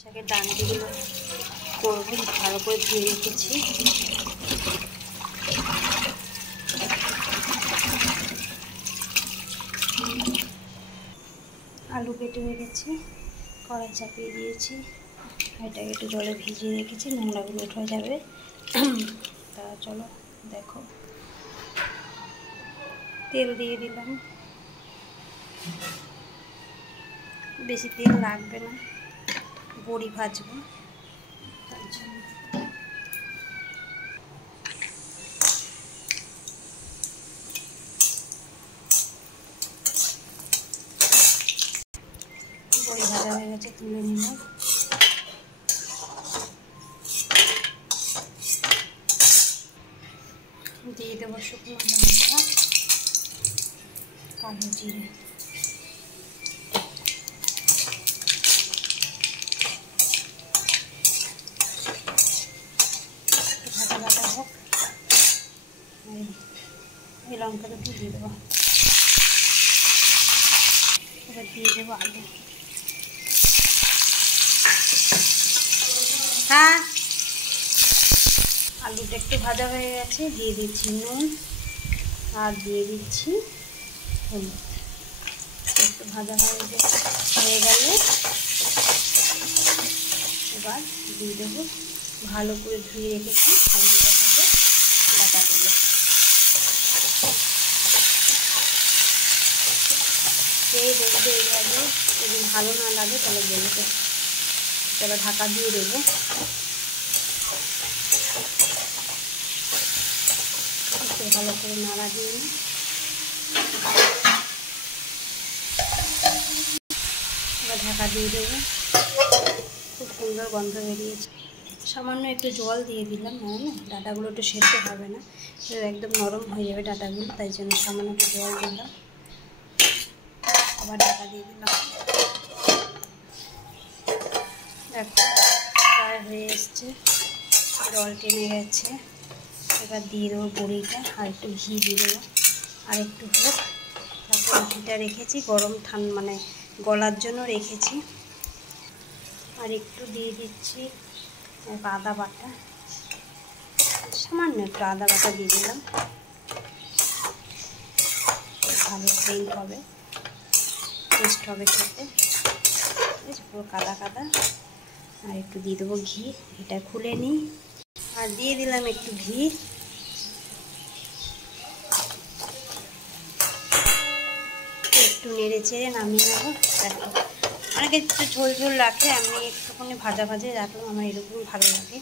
শাকের ডাঁটিগুলো করবো, ভালো করে ধুয়ে রেখেছি। আলু কেটে রেখেছি, কড়াই চাপিয়ে দিয়েছি, এটাকে একটু জলে ভিজিয়ে রেখেছি, নোংরাগুলো উঠে যাবে। তা চলো দেখো, তেল দিয়ে দিলাম, বেশি তেল লাগবে না, বড়ি ভাজবো তার জন্য। বড়ি ভাজা হয়ে গেছে, তুলে নিলাম। দিয়ে দেবো শুকনো লঙ্কা, কালো জিরে, ভাজা ভাজা হোক। এই লঙ্কা দুটো দিয়ে দেবো। এবার দিয়ে দেবো আলু। হ্যাঁ, আলুটা একটু ভাজা হয়ে গেছে, দিয়ে দিচ্ছি নুন আর দিয়ে দিচ্ছি হলুদ। একটু ভাজা হয়ে গেলে এবার দিয়ে দেবো ভালো করে ধুয়ে রেখেছি আলুটার সাথে ডাঁটাগুলো। খেয়ে দেখবে এইভাবে, যদি ভালো না লাগে তাহলে বলবে। এবার ঢাকা দিয়ে দেবো। একটু ভালো করে নাড়া দিয়ে এবার ঢাকা দিয়ে দেবো। খুব সুন্দর গন্ধ বেরিয়েছে। সামান্য একটু জল দিয়ে দিলাম, না ডাঁটাগুলো একটু সেদ্ধ হবে না, একদম নরম হয়ে যাবে ডাঁটাগুলো, তাই জন্য সামান্য একটু জল দিলাম। আবার ঢাকা দিয়ে দিলাম। দেখো প্রায় হয়ে এসছে, জল টেনে গেছে। এবার দিয়ে দেবো বড়িটা, আর একটু ঘি দিয়ে দেবো, আর একটু হোক। তারপর ঘিটা রেখেছি গরম মানে গলার জন্য রেখেছি। আর একটু দিয়ে দিচ্ছি আদা বাটা, সামান্য একটু আদা বাটা দিয়ে দিলাম, ভালো সেন্ট হবে, টেস্ট হবে খেতে। পুরো কাদা কাদা। আর একটু দিয়ে দেবো ঘি, এটা খুলে নিই। আর দিয়ে দিলাম একটু ঘি। একটু নেড়ে চেড়ে নামিয়ে নেবো। দেখো, অনেকে একটু ঝোল ঝোল রাখে, আমি একটুখানি ভাজা ভাজা রাখলাম, আমার এরকম ভালো লাগে।